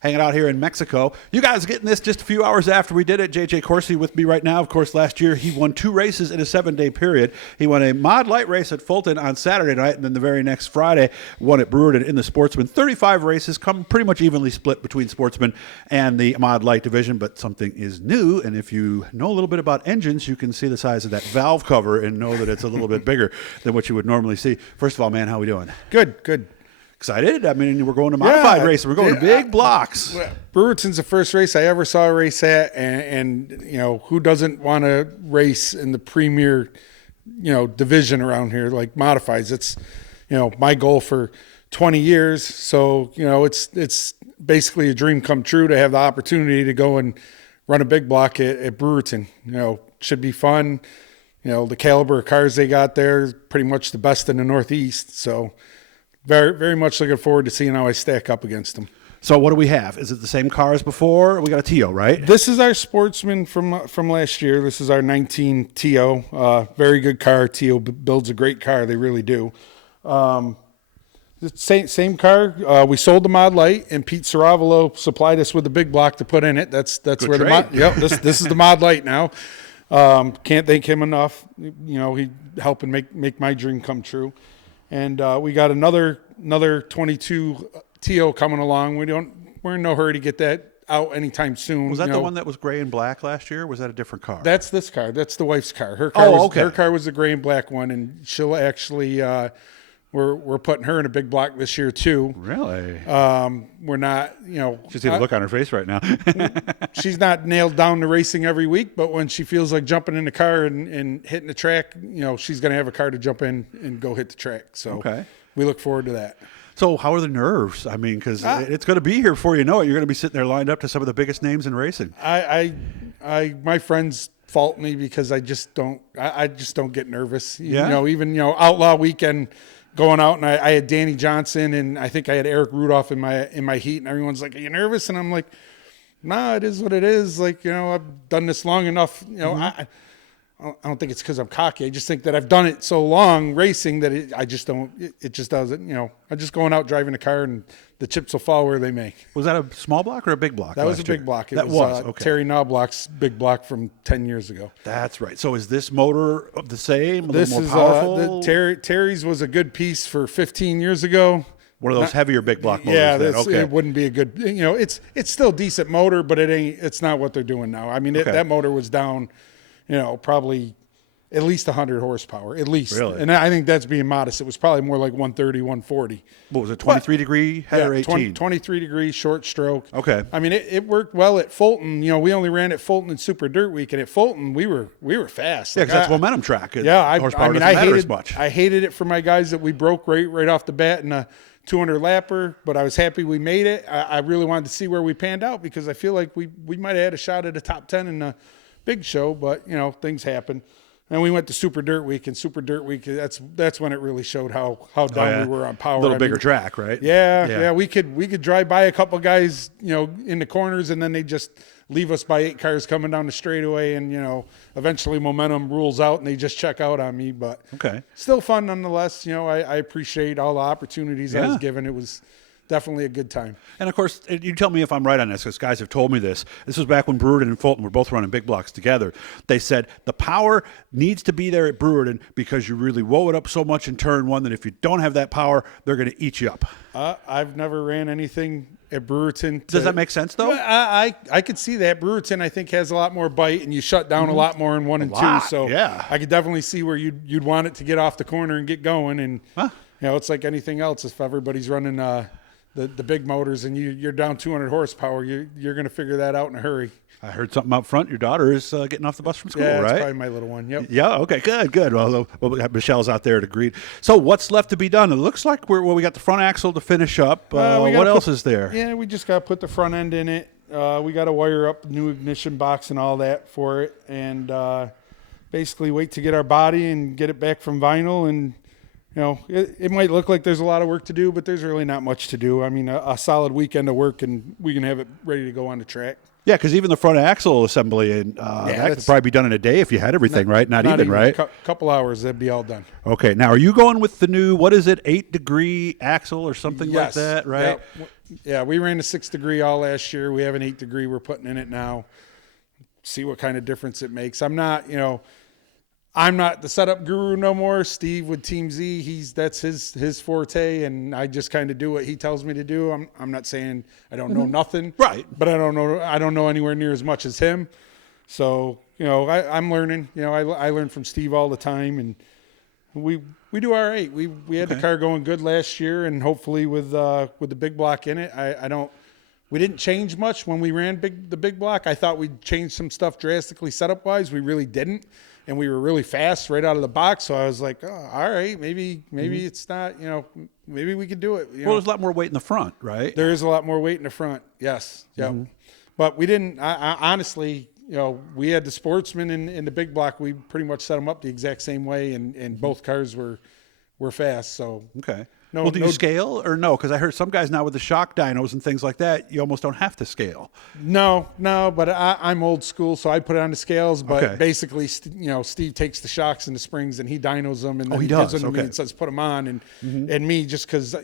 hanging out here in Mexico. You guys getting this just a few hours after we did it. JJ Courcy with me right now. Of course, last year he won 2 races in a 7-day period. He won a mod light race at Fulton on Saturday night, and then the very next Friday won at Brewerton in the Sportsman. 35 races, come pretty much evenly split between Sportsman and the mod light division, but something is new, and if you know a little bit about engines, you can see the size of that valve cover and know that it's a little bit bigger than what you would normally see. First of all, man, how are we doing? Good. Excited? I mean, we're going to modified race. We're going to big blocks. Brewerton's the first race I ever saw a race at, and you know, who doesn't want to race in the premier, you know, division around here like modifieds? It's, you know, my goal for 20 years. So, you know, it's basically a dream come true to have the opportunity to go and run a big block at Brewerton. You know, should be fun. You know, the caliber of cars they got there is pretty much the best in the Northeast. So very, very much looking forward to seeing how I stack up against them. So what do we have? Is it the same car as before? We got a TO, right? This is our Sportsman from last year. This is our 19 TO. Very good car. TO builds a great car. They really do. The same car. We sold the Mod Light, and Pete Saravolo supplied us with a big block to put in it. That's good where trade. This is the Mod Light now. Can't thank him enough. You know, he helping make my dream come true. And we got another 22 TO coming along. We're in no hurry to get that out anytime soon. Was that the one that was gray and black last year? Or was that a different car? That's this car. That's the wife's car. Her car her car was the gray and black one, and she'll actually we're putting her in a big block this year too. Really? We're not, you know. Just see the look on her face right now. She's not nailed down to racing every week, but when she feels like jumping in the car and hitting the track, you know, she's going to have a car to jump in and go hit the track. So we look forward to that. So how are the nerves? I mean, because it's going to be here before you know it. You're going to be sitting there lined up to some of the biggest names in racing. My friends fault me because I just don't get nervous. You know, even, you know, Outlaw Weekend going out, and I had Danny Johnson, and I think I had Eric Rudolph in my heat, and everyone's like, "Are you nervous?" And I'm like, "Nah, it is what it is." Like, you know, I've done this long enough. You know, I don't think it's because I'm cocky. I just think that I've done it so long racing that it just doesn't. You know, I'm just going out driving a car, and the chips will fall where they may. Was that a small block or a big block? That was a big block. It was okay. Terry Knobloch's big block from 10 years ago. That's right. So is this motor the same? A little more powerful? Terry's was a good piece for 15 years ago. One of those heavier big block motors. Yeah, it wouldn't be a good. You know, it's still a decent motor, but it's not what they're doing now. I mean, that motor was down, you know, probably at least 100 horsepower, at least. Really? And I think that's being modest. It was probably more like 130, 140. What was it, 23-degree head or 18? 23-degree short stroke. Okay. I mean, it worked well at Fulton. You know, we only ran at Fulton in Super Dirt Week, and at Fulton we were fast. Yeah, because that's momentum track. Horsepower doesn't matter as much. I hated it for my guys that we broke right off the bat in a 200 lapper, but I was happy we made it. I really wanted to see where we panned out because I feel like we might have had a shot at a top 10 in the big show, but, you know, things happen. And we went to Super Dirt Week, and Super Dirt Week, that's when it really showed how down we were on power. A little bigger track, right? Yeah. We could drive by a couple guys, you know, in the corners, and then they just leave us by 8 cars coming down the straightaway, and, you know, eventually momentum rules out, and they just check out on me. But still fun nonetheless. You know, I appreciate all the opportunities I was given. It was definitely a good time. And, of course, you tell me if I'm right on this, because guys have told me this. This was back when Brewerton and Fulton were both running big blocks together. They said the power needs to be there at Brewerton because you really woe it up so much in turn one that if you don't have that power, they're going to eat you up. I've never ran anything at Brewerton. Does that make sense, though? I could see that. Brewerton, I think, has a lot more bite, and you shut down a lot more in 1 and 2. So I could definitely see where you'd want it to get off the corner and get going. And, you know, it's like anything else. If everybody's running the big motors and you're down 200 horsepower, you're going to figure that out in a hurry. I heard something out front. Your daughter is getting off the bus from school, right? Yeah, that's probably my little one. Yep. Yeah. Okay. Good. Well, Michelle's out there to greet. So, what's left to be done? It looks like we got the front axle to finish up. What else is there? Yeah, we just got to put the front end in it. We got to wire up the new ignition box and all that for it, and basically wait to get our body and get it back from vinyl and it might look like there's a lot of work to do, but there's really not much to do. I mean, a solid weekend of work, and we can have it ready to go on the track. Yeah, because even the front axle assembly, and that could probably be done in a day if you had everything, right? Not even, right? A couple hours, that'd be all done. Okay, now are you going with the new, 8-degree axle or something like that, right? Yeah, we ran a 6-degree all last year. We have an 8-degree we're putting in it now. See what kind of difference it makes. I'm not the setup guru no more. Steve with Team Z, that's his forte, and I just kind of do what he tells me to do. I'm not saying I don't know nothing, right? But I don't know anywhere near as much as him. So I'm learning. I learn from Steve all the time, and we do all right. We had the car going good last year, and hopefully with the big block in it, we didn't change much when we ran the big block. I thought we'd change some stuff drastically setup wise. We really didn't. And we were really fast right out of the box. So I was like, oh, all right, maybe it's not, maybe we could do it. Well, there's a lot more weight in the front, right? There is a lot more weight in the front. Yes. Yep. But we didn't, I honestly, we had the Sportsman in the big block. We pretty much set them up the exact same way. And both cars were fast. So, okay. Do you scale or no? Because I heard some guys now with the shock dynos and things like that, you almost don't have to scale. No, but I'm old school, so I put it on the scales. But basically, Steve takes the shocks and the springs and he dynos them, and then he gives them to me and says, "Put them on." And me, just because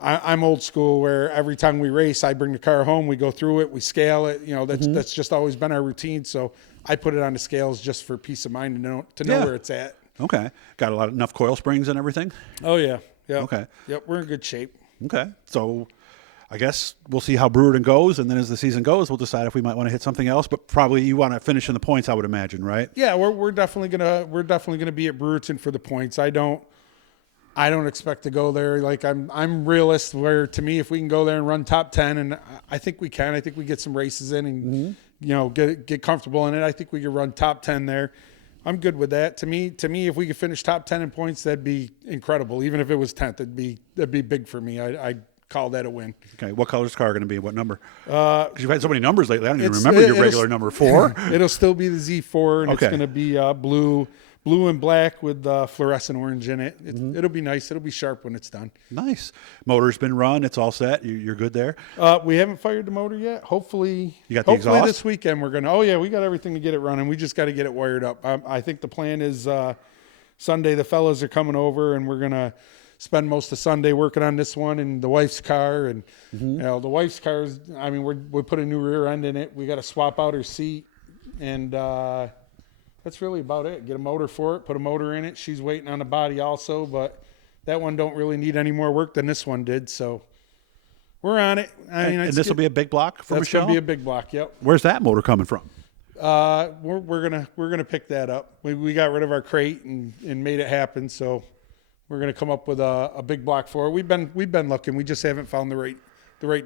I'm old school, where every time we race, I bring the car home, we go through it, we scale it. That's just always been our routine. So I put it on the scales just for peace of mind to know where it's at. Okay, got enough coil springs and everything. Oh yeah. Yep. Okay. Yep, we're in good shape. Okay. So I guess we'll see how Brewerton goes, and then as the season goes, we'll decide if we might want to hit something else. But probably you want to finish in the points, I would imagine, right? Yeah, we're definitely gonna be at Brewerton for the points. I don't expect to go there. Like I'm realist. Where to me, if we can go there and run top 10, and I think we can. I think we get some races in and get comfortable in it. I think we can run top 10 there. I'm good with that. To me, if we could finish top 10 in points, that'd be incredible. Even if it was 10th, that'd be big for me. I'd call that a win. Okay, what color's car going to be? What number? Because you've had so many numbers lately, I don't even remember your regular number. 4. It'll still be the Z4, and it's going to be blue and black with fluorescent orange in it. It'll be nice. It'll be sharp when it's done. Nice. Motor's been run. It's all set. You're good there? We haven't fired the motor yet. Hopefully, you got the exhaust? This weekend we're going to. Oh, yeah, we got everything to get it running. We just got to get it wired up. I think the plan is Sunday the fellas are coming over, and we're going to spend most of Sunday working on this one and the wife's car. And the wife's car is, I mean, we put a new rear end in it. We got to swap out her seat, and that's really about it. Get a motor for it, put a motor in it. She's waiting on the body also, but that one don't really need any more work than this one did. So we're on it. And this will be a big block for Michelle? That's going to be a big block, yep. Where's that motor coming from? We're gonna pick that up. We got rid of our crate and made it happen. So we're gonna come up with a big block for it. We've been looking. We just haven't found the right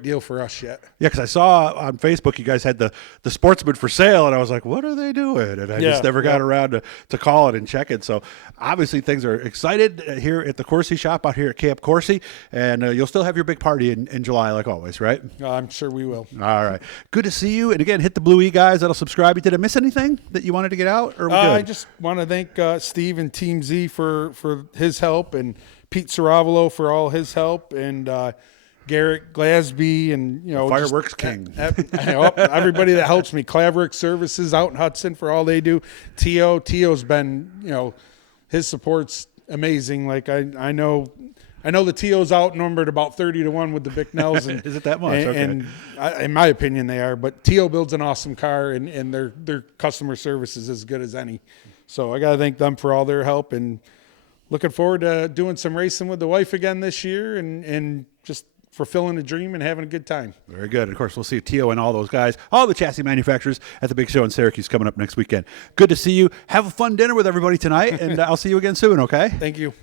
deal for us yet. Yeah, because I saw on Facebook you guys had the Sportsman for sale, and I was like, what are they doing? And I just never got around to call it and check it. So obviously things are excited here at the Courcy shop out here at Camp Courcy, and you'll still have your big party in July like always, right? I'm sure we will. All right. Good to see you. And again, hit the Blue E guys that'll subscribe. Did I miss anything that you wanted to get out? Or are we good? I just want to thank Steve and Team Z for his help, and Pete Saravolo for all his help, and Garrett Glasby, and Fireworks King. Everybody that helps me. Claverick Services out in Hudson for all they do. Tio's been, his support's amazing. Like I know the Tio's outnumbered about 30-1 with the Bicknells. And, is it that much? Okay. And in my opinion, they are. But Tio builds an awesome car, and their customer service is as good as any. So I got to thank them for all their help, and looking forward to doing some racing with the wife again this year, and just fulfilling a dream and having a good time. Very good. And of course, we'll see Tio and all those guys, all the chassis manufacturers at the big show in Syracuse coming up next weekend. Good to see you. Have a fun dinner with everybody tonight, and I'll see you again soon, okay? Thank you.